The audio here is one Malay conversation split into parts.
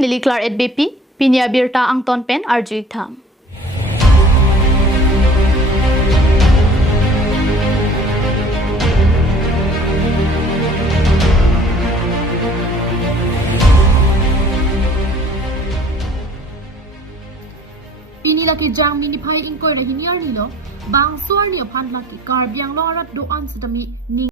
niliklar at BP, pinyabirta ang tonpen arjuig tham. Pinilaki jang minipai ingkoy na hiniar nilo, bang suar niya panlaki karbiang lorat doan sa dami ni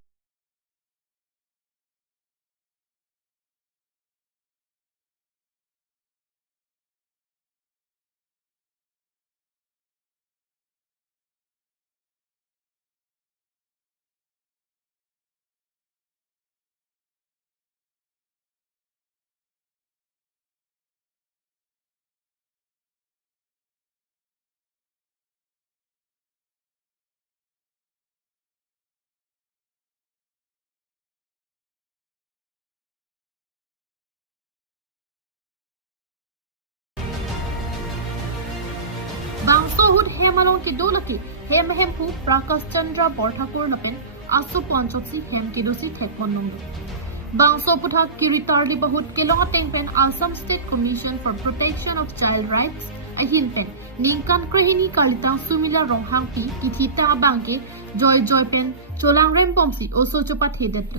Bangso hud hemalong ki dolaki hem pu Prakas Chandra Borthakur napen asu ponchotsi hem ki dosi thekpon number. Bangso putha kiritar di bahut kelong ateng pen Assam State Commission for Protection of Child Rights ahin pen ningkan krehini kalitang sumila ronghang pi kitita bangke joy pen cholang rempomsi oso chopat hedet.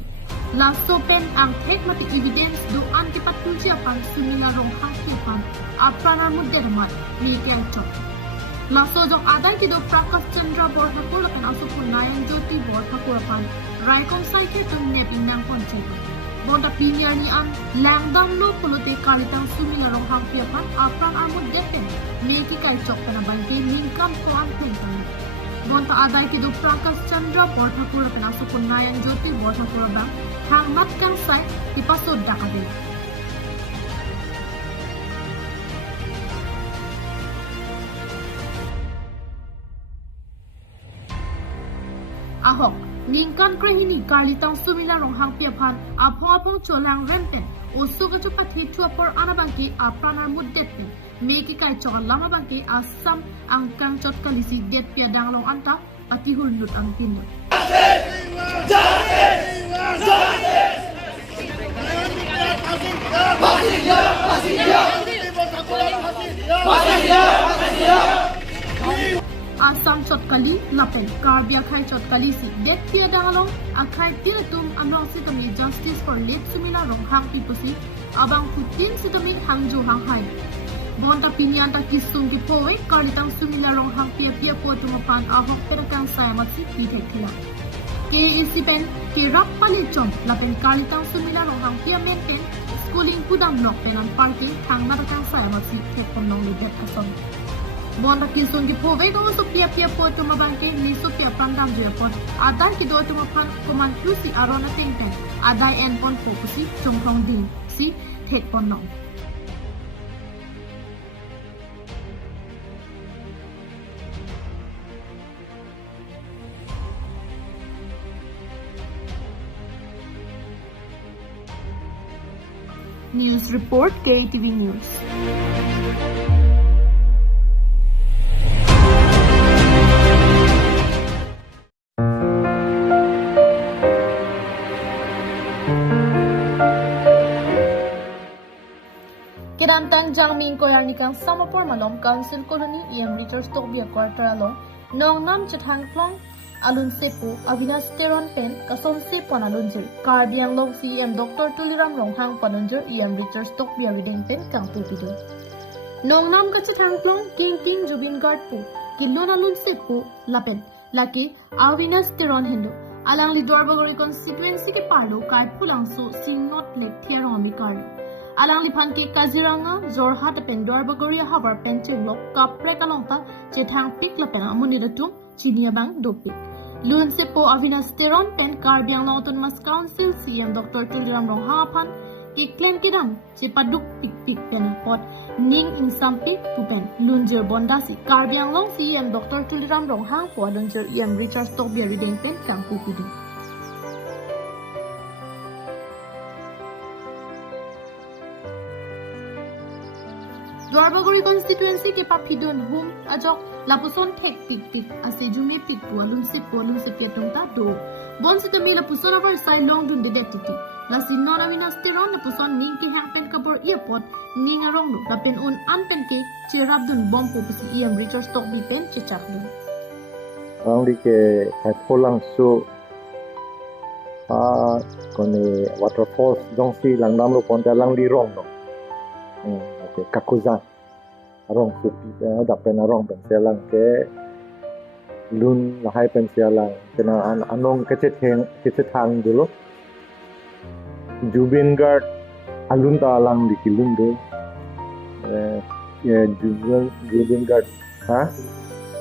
Laso pen ang thek mati evidence do antipat tulchi apan sumila ronghang pi pan apranar mudde ramat ni kyang chok. Laso jong adai kido Prakas Chandra Borthakur apan asupun Nayan Jyoti Borthakur apan Raikom Saike tung neping nang konchek. Bonda pinyar ni an langdam lo polote kalitang sumila ronghang piapan apran amud depen meki kai chok pana bangke mingkam ko an pentan. Bonda adai kido Prakas Chandra Borthakur apan asupun Nayan Jyoti Borthakur apan hang mat kang sai tipasod dakade. Ahok ningkan krehini kalitang sumila ronghang piapan apong cholang renten usuga chupat hitua por anabangki apranar muddepi meki kai chokal lama bangki Assam ang kangchot kalisi det piadang long anta ati hulnut ang pindo. Assam chotkali lapen karbia khai chotkali si det pia dangalong akhai tiratum anong si kami justice for late sumila ronghang pipusi abang putin si kami hangjo hanghai bonta pinyanta kisung ki powe kalitang sumila ronghang pia po tumapan ahok perakang sayamat si pitek tila KATV pen ki rap palichom lapen kalitang sumila ronghang pia maintain schooling pudang nok penan parking hang matakang sayamat si tekpon nong lidet ason. Bonda kisung ki pove ko so pia po tumabangke ni so pia pandam jya pot adai ki do tumapan kuman si arona tingpen adai en pon fokusi chungthong din si thek pon nong. News Report KATV News. Kinantang jangming koyar ni kang Samapur Malom Council Colony Reacher Stokbia Quarter along Nong Nam Chatang Klong Alun Sepu Avinas Teron Pen Kason Sepon Alunjur Karbiang Long CM Dr. Tuliram Ronghang Panunjur Reacher Stokbia Rideng Pen Kang Pupido Nong Nam Chatang Klong King Jubin Guard Pu Kilon Alun Sepu Lapen Laki Avinas Teron Hindu Alang Lidwarbagori constituency ke Palu Kai Pulangsu Singot Lek Tiaromi Karlo Alang lipan ki Kaziranga, Zorhat Pendor Bagoria Havar Penchilok, Kapre Kalongta, Chetang Pik Lapen Amunidatum, Chiniabang Dopik. Lun Sepo Avinas Teron Pen Karbiang Nauton Mas Council CM Dr. Tuliram Ronghapan, Iklen Kidam, Chepaduk Pik Penapot, Ning Insam Pik Pupen, Lunjer Bondasi, Karbiang Long CM Dr. Tuliram Ronghang Po Lunjer Richard Stokbia Rideng Pen Kang Pupidi. Dwarbagori constituency ke papidon hum ajok lapuson tek tik ase jume pik pualun se piatung ta do bon se tami lapuson avar sai long dun de detiti la sin non aminosteron na puson ning ke hang pen kabor earpod ning arong lo la pen on am pen ke cherab dun bom pu pusi iam Richard stock bi pen chechak dun Orang di ke kat pulang su kone waterfalls dong si lang dam lo pon lang di rong dong. Okay, kakuzan. Arong su pi dak pen arong pen selang ke lun lahai pen selang kena anong kecethang dulu. Jubin guard alun ta lang di kilun do. Jubin guard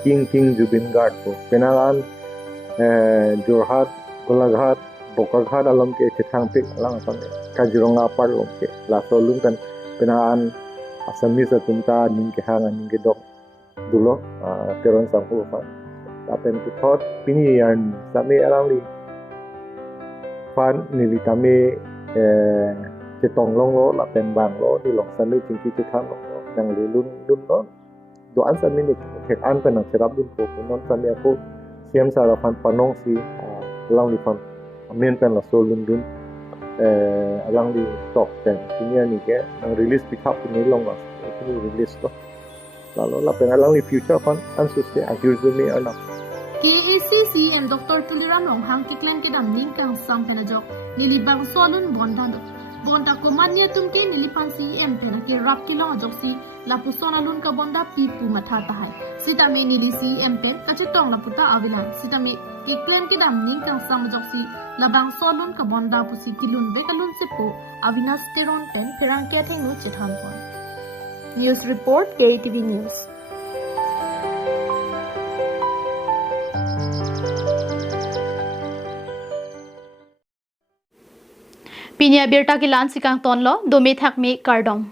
King Jubin guard po. Penangan Jorhat, Golaghat, Bokaghat alam ke cethang pik alang apa Kaziranga par lom ke laso lun kan penangan Asamis atunta ning ke hang ning ke dok dulo teron sampu fa. Tapen tu thot pini yan sami alang li fan nilitame cetong long lo la pen bang lo di long sami tingki cethang lo nang li lun lo doan sami ni tek an penang cerap dun ko non sami aku siam sara fan panong si alang li fan amen pen la so lun dun alang di top 10 ini ni ke ang release pick up ni long lah ini release to lalu la pen alang di future fan an susi accuse me anak KACCM Dr. Tuliram Long hang tiklan ke dam ning kang sam penajok nilibang solun bonda ko manya tumke nilipan CM pena ke rap ki long jok si lapuson alun ka bonda pipu matha tahai sitame nili CM pen kachetong laputa avilan sitame ke claim ke dam ning kang sam jok si labang solun ka bonda pusi kilun be kalun sepo avinas teron pen perang ke thengnu chitham pon News Report KATV News Pinya birta ki lan sikang ton lo domi thak mi kardom